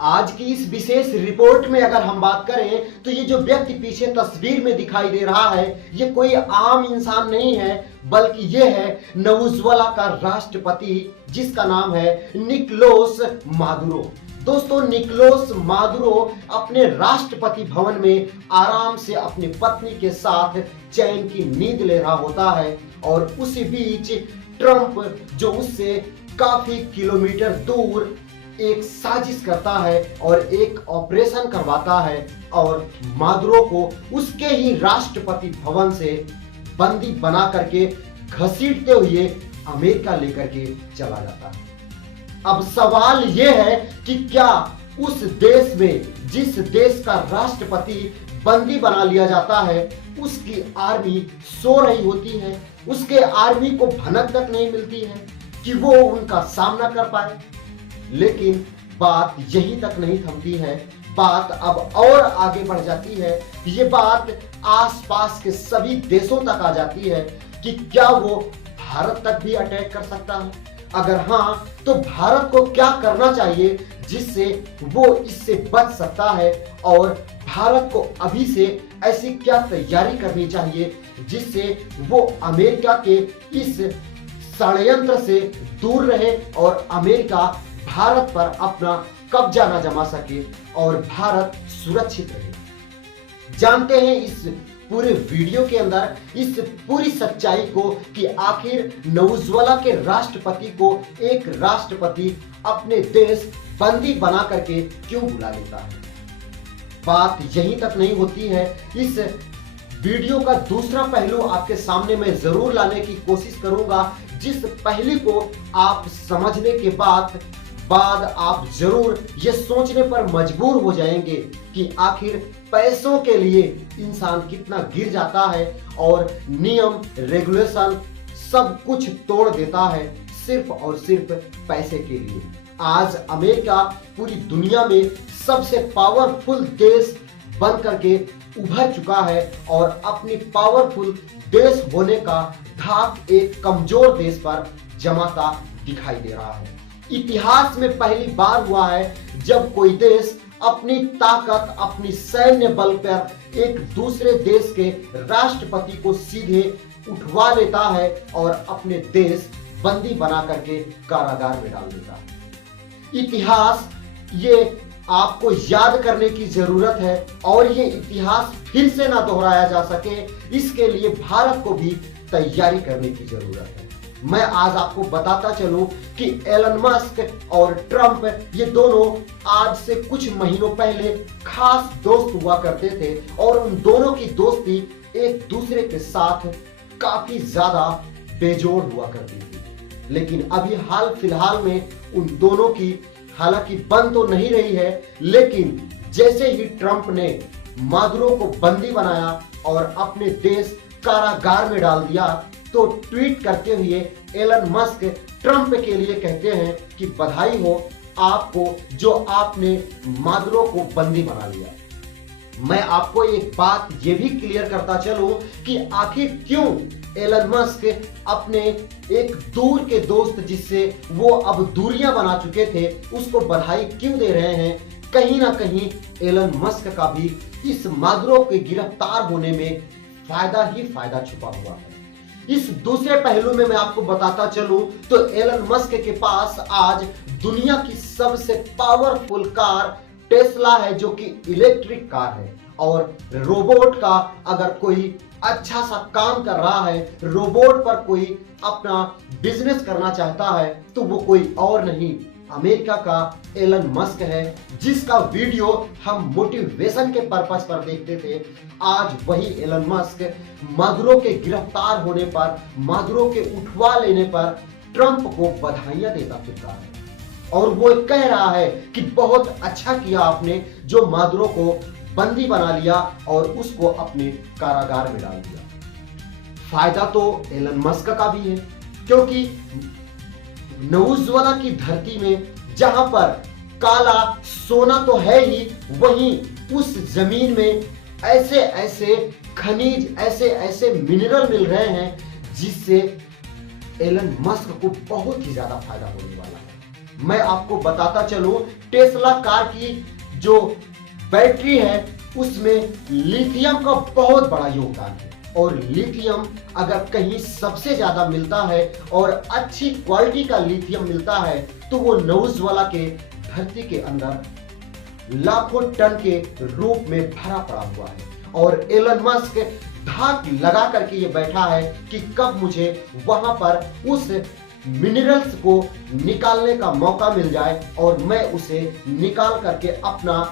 आज की इस विशेष रिपोर्ट में अगर हम बात करें तो ये जो व्यक्ति पीछे तस्वीर में दिखाई दे रहा है ये कोई आम इंसान नहीं है, बल्कि ये है वेनेजुएला का राष्ट्रपति जिसका नाम है निकोलस मादुरो। दोस्तों, निकोलस मादुरो अपने राष्ट्रपति भवन में आराम से अपनी पत्नी के साथ चैन की नींद ले रहा होता है और उसी बीच ट्रंप जो उससे काफी किलोमीटर दूर एक साजिश करता है और एक ऑपरेशन करवाता है और मादुरो को उसके ही राष्ट्रपति भवन से बंदी बना करके घसीटते हुए अमेरिका लेकर के चला जाता है। अब सवाल यह है कि क्या उस देश में जिस देश का राष्ट्रपति बंदी बना लिया जाता है उसकी आर्मी सो रही होती है, उसके आर्मी को भनक तक नहीं मिलती है कि वो उनका सामना कर पाए। लेकिन बात यहीं तक नहीं थमती है, बात अब और आगे बढ़ जाती है। ये बात आसपास के सभी देशों तक आ जाती है कि क्या वो भारत तक भी अटैक कर सकता है, अगर हाँ तो भारत को क्या करना चाहिए जिससे वो इससे बच सकता है और भारत को अभी से ऐसी क्या तैयारी करनी चाहिए जिससे वो अमेरिका के इस षड्यंत्र से दूर रहे और अमेरिका भारत पर अपना कब्जा न जमा सके और भारत सुरक्षित रहे। जानते हैं इस पूरे वीडियो के अंदर इस पूरी सच्चाई को कि आखिर वेनेजुएला के राष्ट्रपति को एक राष्ट्रपति अपने देश बंदी बना करके क्यों बुला लेता है। बात यहीं तक नहीं होती है, इस वीडियो का दूसरा पहलू आपके सामने मैं जरूर लाने की कोशिश करूंगा, जिस पहलू को आप समझने के बाद आप जरूर ये सोचने पर मजबूर हो जाएंगे कि आखिर पैसों के लिए इंसान कितना गिर जाता है और नियम रेगुलेशन सब कुछ तोड़ देता है सिर्फ और सिर्फ पैसे के लिए। आज अमेरिका पूरी दुनिया में सबसे पावरफुल देश बन करके उभर चुका है और अपनी पावरफुल देश होने का धाक एक कमजोर देश पर जमाता दिखाई दे रहा है। इतिहास में पहली बार हुआ है जब कोई देश अपनी ताकत, अपनी सैन्य बल पर एक दूसरे देश के राष्ट्रपति को सीधे उठवा लेता है और अपने देश बंदी बना करके कारागार में डाल देता है। इतिहास ये आपको याद करने की जरूरत है और ये इतिहास फिर से ना दोहराया जा सके, इसके लिए भारत को भी तैयारी करने की जरूरत है। मैं आज आपको बताता चलूं कि एलन मस्क और ट्रंप ये दोनों आज से कुछ महीनों पहले खास दोस्त हुआ करते थे और उन दोनों की दोस्ती एक दूसरे के साथ काफी ज्यादा बेजोड़ हुआ करती थी। लेकिन अभी हाल फिलहाल में उन दोनों की हालांकि बन तो नहीं रही है, लेकिन जैसे ही ट्रंप ने मादुरो को बंदी बनाया और अपने देश कारागार में डाल दिया तो ट्वीट करते हुए एलन मस्क ट्रंप के लिए कहते हैं कि बधाई हो आपको जो आपने मादुरो को बंदी बना लिया। मैं आपको एक बात ये भी क्लियर करता चलूं कि आखिर क्यों एलन मस्क अपने एक दूर के दोस्त जिससे वो अब दूरियां बना चुके थे उसको बधाई क्यों दे रहे हैं। कहीं ना कहीं एलन मस्क का भी इस मादुरो के गिरफ्तार होने में फायदा ही फायदा छुपा हुआ है। इस दूसरे पहलू में मैं आपको बताता चलूं तो एलन मस्क के पास आज दुनिया की सबसे पावरफुल कार टेस्ला है जो कि इलेक्ट्रिक कार है और रोबोट का अगर कोई अच्छा सा काम कर रहा है, रोबोट पर कोई अपना बिजनेस करना चाहता है तो वो कोई और नहीं अमेरिका का एलन मस्क है, जिसका वीडियो हम मोटिवेशन के पर्पस पर देखते थे। आज वही एलन मस्क मादुरो के गिरफ्तार होने पर, मादुरो के उठवा लेने पर ट्रंप को बधाइयां देता फिरता है और वो कह रहा है कि बहुत अच्छा किया आपने जो मादुरो को बंदी बना लिया और उसको अपने कारागार में डाल दिया। फायदा तो एलन मस्क का भी है क्योंकि वेनेजुएला की धरती में जहां पर काला सोना तो है ही, वहीं उस जमीन में ऐसे ऐसे खनिज, ऐसे ऐसे मिनरल मिल रहे हैं जिससे एलन मस्क को बहुत ही ज्यादा फायदा होने वाला है। मैं आपको बताता चलूं, टेस्ला कार की जो बैटरी है उसमें लिथियम का बहुत बड़ा योगदान है। और लिथियम अगर कहीं सबसे ज्यादा मिलता है और अच्छी क्वालिटी का लिथियम मिलता है तो वो नौजवाला के धरती के अंदर लाखों टन के रूप में भरा पड़ा हुआ है। और एलन मस्क धाक लगा करके ये बैठा है कि कब मुझे वहां पर उस मिनरल्स को निकालने का मौका मिल जाए और मैं उसे निकाल करके अपना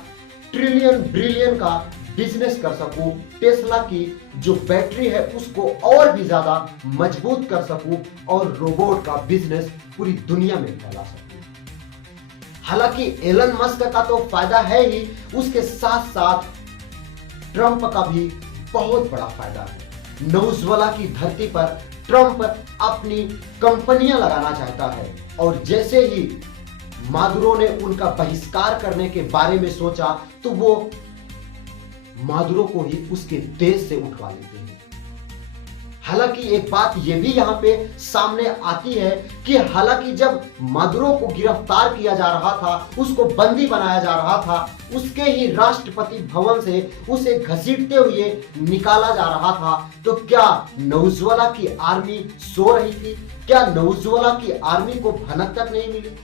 ट्रिलियन ब्रिलियन का बिजनेस कर सकूं, टेस्ला की जो बैटरी है उसको और भी ज्यादा मजबूत कर सकूं और रोबोट का बिजनेस पूरी दुनिया में फैला सकूं। हालांकि एलन मस्क का तो फायदा है ही, उसके साथ साथ ट्रंप का भी बहुत बड़ा फायदा है। नौजवाला की धरती पर ट्रंप अपनी कंपनियां लगाना चाहता है और जैसे ही मादुरो ने उनका बहिष्कार करने के बारे में सोचा तो वो मादुरो को ही उसके देश से उठवा लेते हैं। हालांकि एक बात यह भी यहां पे सामने आती है कि हालांकि जब मादुरो को गिरफ्तार किया जा रहा था, उसको बंदी बनाया जा रहा था, उसके ही राष्ट्रपति भवन से उसे घसीटते हुए निकाला जा रहा था, तो क्या नौजवाला की आर्मी सो रही थी? क्या नौजवाला की आर्मी को भनक तक नहीं मिली?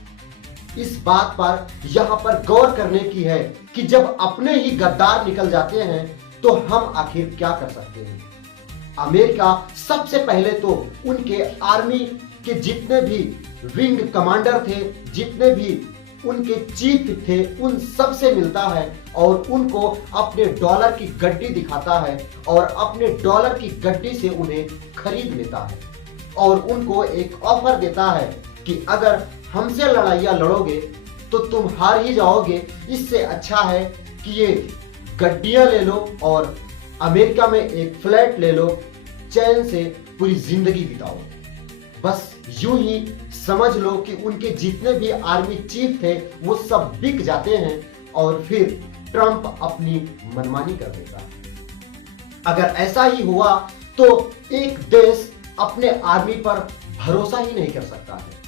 इस बात पर यहां पर गौर करने की है कि जब अपने ही गद्दार निकल जाते हैं तो हम आखिर क्या कर सकते हैं। अमेरिका सबसे पहले तो उनके आर्मी के जितने भी विंग कमांडर थे, जितने भी उनके चीफ थे, उन सब से मिलता है और उनको अपने डॉलर की गड्डी दिखाता है और अपने डॉलर की गड्डी से उन्हें खरीद लेता है और उनको एक ऑफर देता है कि अगर हमसे लड़ाइयां लड़ोगे तो तुम हार ही जाओगे, इससे अच्छा है कि ये गड्डियां ले लो और अमेरिका में एक फ्लैट ले लो, चैन से पूरी जिंदगी बिताओ। बस यूं ही समझ लो कि उनके जितने भी आर्मी चीफ थे वो सब बिक जाते हैं और फिर ट्रंप अपनी मनमानी कर देता है। अगर ऐसा ही हुआ तो एक देश अपने आर्मी पर भरोसा ही नहीं कर सकता है।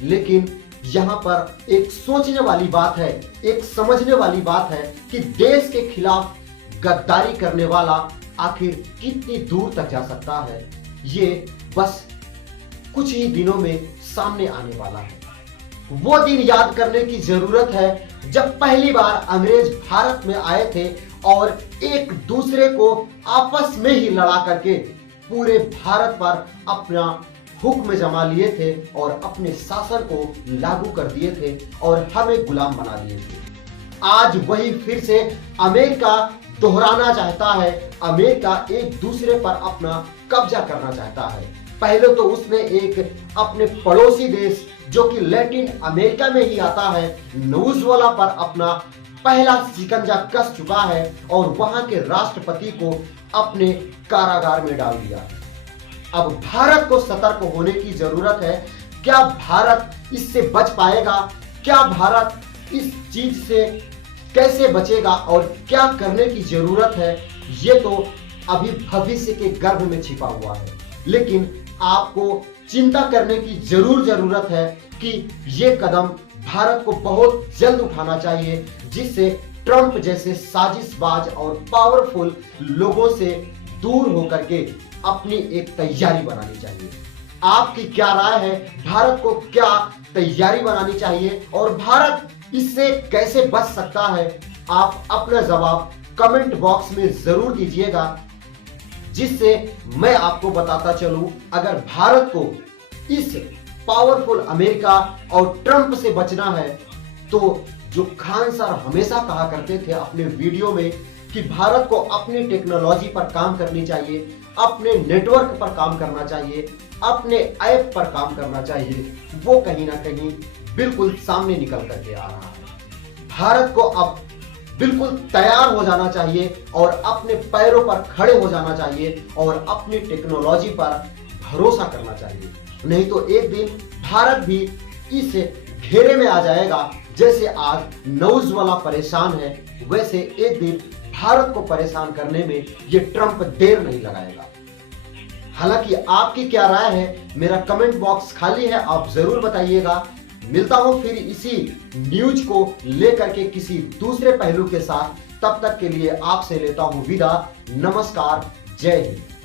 लेकिन यहां पर एक सोचने वाली बात है, एक समझने वाली बात है कि देश के खिलाफ गद्दारी करने वाला आखिर कितनी दूर तक जा सकता है, ये बस कुछ ही दिनों में सामने आने वाला है। वो दिन याद करने की जरूरत है जब पहली बार अंग्रेज भारत में आए थे और एक दूसरे को आपस में ही लड़ा करके पूरे भारत पर अपना हुक्म जमा लिए थे और अपने शासन को लागू कर दिए थे और हमें गुलाम बना लिए थे। आज वही फिर से अमेरिका दोहराना चाहता है। अमेरिका एक दूसरे पर अपना कब्जा करना चाहता है। पहले तो उसने एक अपने पड़ोसी देश जो कि लैटिन अमेरिका में ही आता है, वेनेजुएला पर अपना पहला शिकंजा कस चुका है और वहां के राष्ट्रपति को अपने कारागार में डाल दिया। अब भारत को सतर्क होने की जरूरत है। क्या भारत इससे बच पाएगा? क्या भारत इस चीज से कैसे बचेगा और क्या करने की जरूरत है, ये तो अभी भविष्य के गर्भ में छिपा हुआ है। लेकिन आपको चिंता करने की जरूरत है कि ये कदम भारत को बहुत जल्द उठाना चाहिए, जिससे ट्रंप जैसे साजिशबाज और पावरफुल लोगों से दूर होकर के अपनी एक तैयारी बनानी चाहिए। आपकी क्या राय है? भारत को क्या तैयारी बनानी चाहिए और भारत इससे कैसे बच सकता है? आप अपना जवाब कमेंट बॉक्स में जरूर दीजिएगा, जिससे मैं आपको बताता चलूं अगर भारत को इस पावरफुल अमेरिका और ट्रंप से बचना है तो जो खान सर हमेशा कहा करते थे अपने वीडियो में कि भारत को अपनी टेक्नोलॉजी पर काम करनी चाहिए, अपने नेटवर्क पर काम करना चाहिए, अपने ऐप पर काम करना चाहिए, वो कहीं ना कहीं बिल्कुल सामने निकल करके आ रहा है। भारत को अब बिल्कुल तैयार हो जाना चाहिए और अपने पैरों पर खड़े हो जाना चाहिए और अपनी टेक्नोलॉजी पर भरोसा करना चाहिए। नहीं तो एक दिन भारत भी इस घेरे में आ जाएगा। जैसे आज वेनेजुएला परेशान है, वैसे एक दिन भारत को परेशान करने में ये ट्रंप देर नहीं लगाएगा। हालांकि आपकी क्या राय है? मेरा कमेंट बॉक्स खाली है, आप जरूर बताइएगा। मिलता हूं फिर इसी न्यूज को लेकर के किसी दूसरे पहलू के साथ। तब तक के लिए आपसे लेता हूं विदा। नमस्कार, जय हिंद।